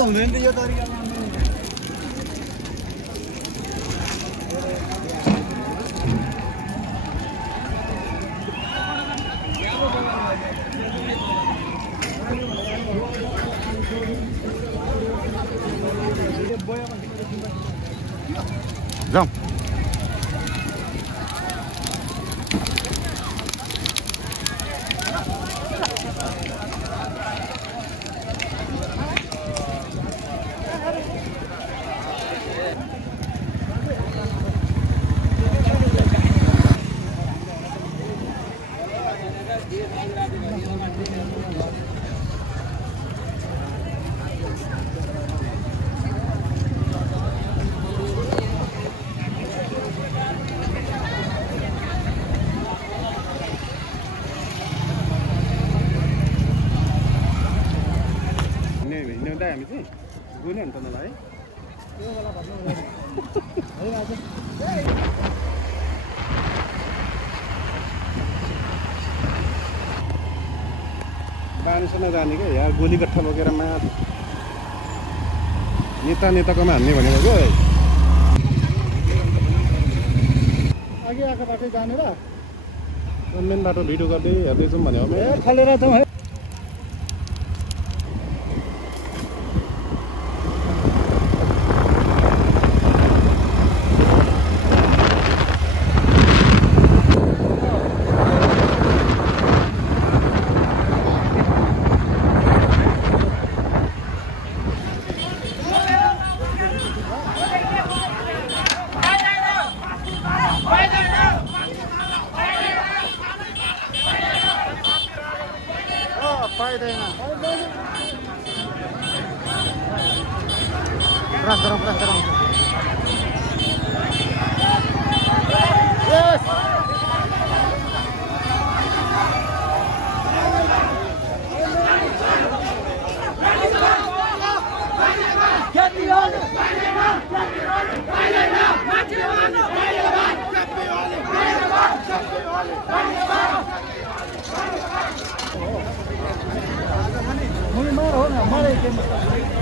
हुँदैन नि यो तरिकामा जाऊ हामी चाहिँ गयो नि त मलाई बानिसन जाने क्या यार गोली गट्ठा बोकेर नेताकोमा हान्ने भनेको क्या अघि आएको बाटो जाने र मेन बाटो भिडियो गर्दै हेर्दै जाउँ भनेको खलेर जाउँ है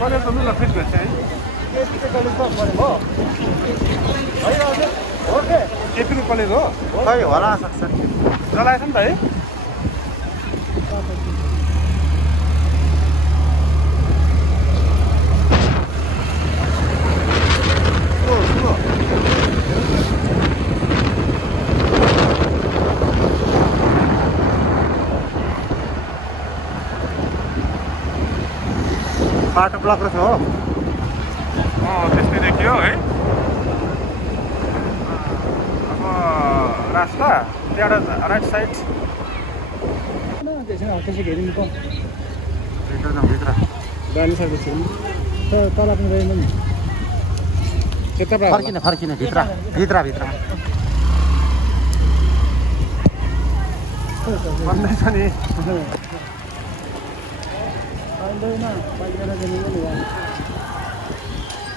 कलेज त लु फिट गर्छ है केपी कलेज हो खै होला सक्छ चलाएछ नि त है बाटो ब्लक रहेछ हो त्यस्तै देखियो है अब रास्ता त्यहाँबाट राइट साइड भित्र जाउँ भित्र जानिसकेपछि तल पनि गएन नि फर्किन भित्र भन्दैछ नि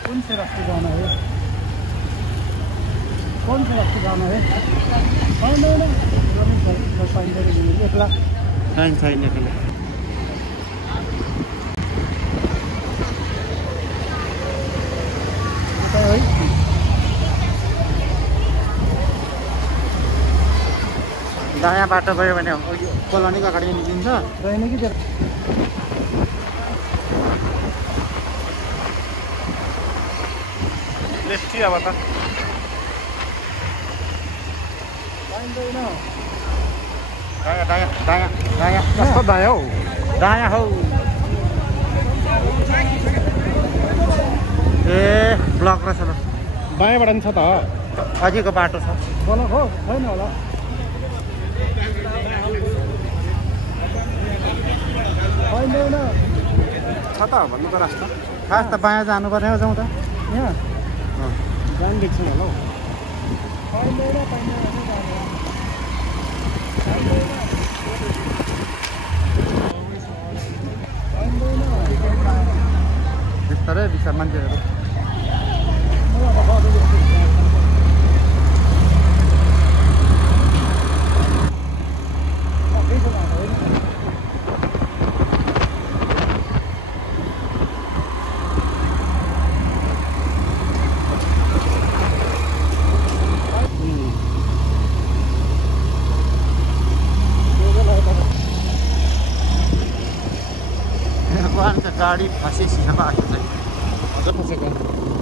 कौन से रास्ते जाना है दायाँ बाटो गयो भने कोलोनीको अगाडि निस्किन्छ रहेन कि लेफ्टी अब त दायाँ कस्तो दायाँ हौ ए ब्लक रहेछ ल बायाँबाट नि छ त अघिको बाटो छ ब्लक हो छैन होला छ त भन्नु त रास्ता खास त बायाँ जानुपर्ने हो जाउँ त यहाँ जान देख्छौँ होला हौ बिस्तारै बिस्तार मान्छेहरू गाडी फाँसी सिसामा आएको छैन अझ फसेको